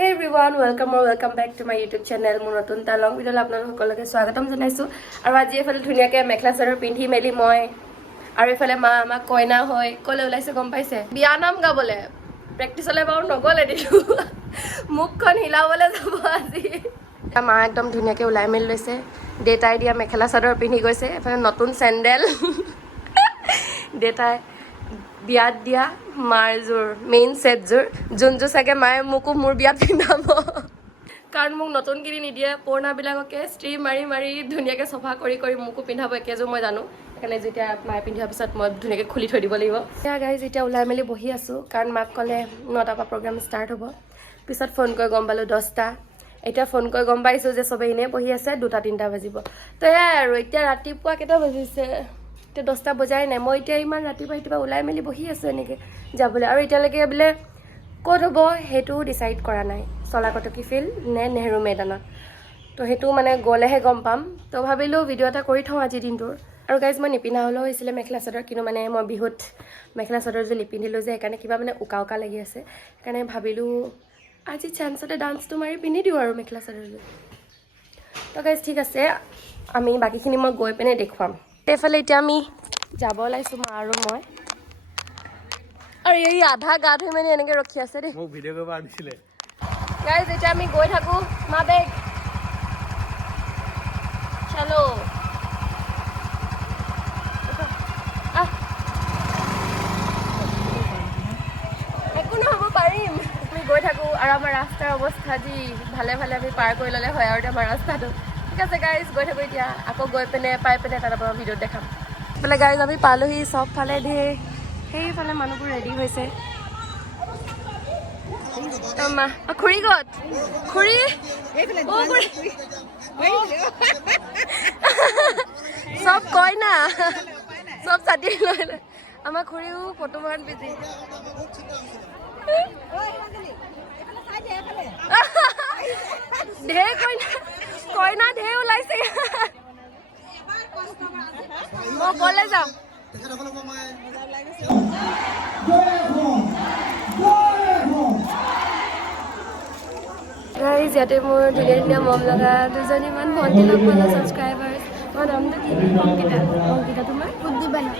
Hey everyone, welcome back to my YouTube channel. মোৰ নতুন এটা লং ভিডিঅ'লৈ আপোনালোক সকলোকে স্বাগতম জনাইছো আৰু আজি এফালে ধুনীয়াকে মেখেলা চাদৰ পিন্ধি মেলি মই আৰু এফালে মা আমাক কইনা হয় কলে ওলাইছে গম পাইছে বিয়া নাম গাবলে প্ৰেক্টিছলে বাৰু নগলে দিলো মুখখন হিলাবলে যাব আজি মা একদম ধুনীয়াকে ওলাই মেলি লৈছে দেতাই দিয়া মেখেলা চাদৰ পিন্ধি গৈছে এফালে নতুন চেন্ডেল দেতাই বিয়াত দিয়া মাৰজোৰ মেইন সেটজোৰ যোনজো চাগে মায়ে মোকো মোৰ বিয়াত পিন্ধাব কাৰণ মোক নতুন কিনি নিদিয়ে পুৰণাবিলাককে ষ্ট্ৰি মাৰি মাৰি ধুনীয়াকৈ চফা কৰি কৰি মোকো পিন্ধাব একেযোৰ মই জানো সেইকাৰণে যেতিয়া মায়ে পিন্ধাৰ পিছত মই ধুনীয়াকৈ খুলি থৈ দিব লাগিব এতিয়া গাইজ এতিয়া ওলাই মেলি বহি আছোঁ কাৰণ মাক ক'লে 9টাৰ পৰা প্ৰগ্ৰাম ষ্টাৰ্ট হ'ব পিছত ফোন কৰি গম পালোঁ 10টা এতিয়া ফোন কৰি গম পাইছোঁ যে চবেই এনেই বহি আছে 2-3টা বাজিব তো এয়াই আৰু এতিয়া ৰাতিপুৱা কেইটা বাজিছে এতিয়া 10টা বজাই নাই মই এতিয়া ইমান ৰাতিপুৱা ওলাই মেলি বহি আছোঁ এনেকৈ যাবলৈ আৰু এতিয়ালৈকে বোলে ক'ত হ'ব সেইটো ডিচাইড কৰা নাই চলাকটকী ফিল্ড নে নেহৰু মৈদানত তো সেইটো মানে গ'লেহে গম পাম তো ভাবিলোঁ ভিডিঅ' এটা কৰি থওঁ আজিৰ দিনটোৰ আৰু গাইজ মই নিপিন্ধা হ'লেও হৈছিলে মেখেলা চাদৰ কিন্তু মানে মই বিহুত মেখেলা চাদৰযোৰ নিপিন্ধিলোঁ যে সেইকাৰণে কিবা মানে উকা উকা লাগি আছে সেইকাৰণে ভাবিলোঁ আজি চান্সতে ডান্সটো মাৰি পিন্ধি দিওঁ আৰু মেখেলা চাদৰযোৰ তো গাইজ ঠিক আছে আমি বাকীখিনি মই গৈ পিনে দেখুৱাম এইফালে এতিয়া আমি যাব ওলাইছোঁ মা আৰু মই আৰু এই আধা গা ধুই মানে এনেকৈ ৰখি আছে দেই মোক ভিডিঅ' কৰিব আনিছিলে গাইজ এতিয়া আমি গৈ থাকোঁ মা বেগ চলো একো নহ'ব পাৰিম আমি গৈ থাকোঁ আৰু আমাৰ ৰাস্তাৰ অৱস্থা যি ভালে ভালে আমি পাৰ কৰি ল'লে হয় আৰু আমাৰ ৰাস্তাটো ঠিক আছে গাইজ গৈ থাকোঁ এতিয়া আকৌ গৈ পিনে পাই পিনে তাত আপোনাৰ ভিডিঅ'ত দেখাম বোলে গাইজ আমি পালোহি চবফালে ধেৰ সেইফালে মানুহবোৰ ৰেডি হৈছে মা খুৰী ক'ত খুৰী চব কয় না চব ছাতি লৈ লয় আমাৰ খুৰীও ফটো মৰাত বিজি ঢেৰ কইনা ঢেৰ ওলাইছে মই কলে যাম গাইজ ইয়াতে মোৰ ধুনীয়া ধুনীয়া মম লগা দুজনীমান ভণ্টি লগ পালোঁ ছাবস্ক্ৰাইবাৰ্ছ মোৰ নামটো কি অংকিতা তোমাৰ উদ্দীপনা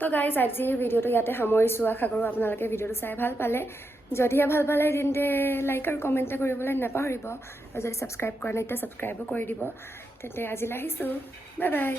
তো গাইজ আজিৰ ভিডিঅ'টো ইয়াতে সামৰিছোঁ। আশা কৰোঁ আপোনালোকে ভিডিঅ'টো চাই ভাল পালে। যদিহে ভাল পালে তেন্তে লাইক আৰু কমেণ্ট কৰিবলৈ নাপাহৰিব আৰু যদি ছাবস্ক্ৰাইব কৰা নাই তেতিয়া ছাবস্ক্ৰাইবো কৰি দিব তেন্তে আজিলৈ আহিছোঁ বাই বাই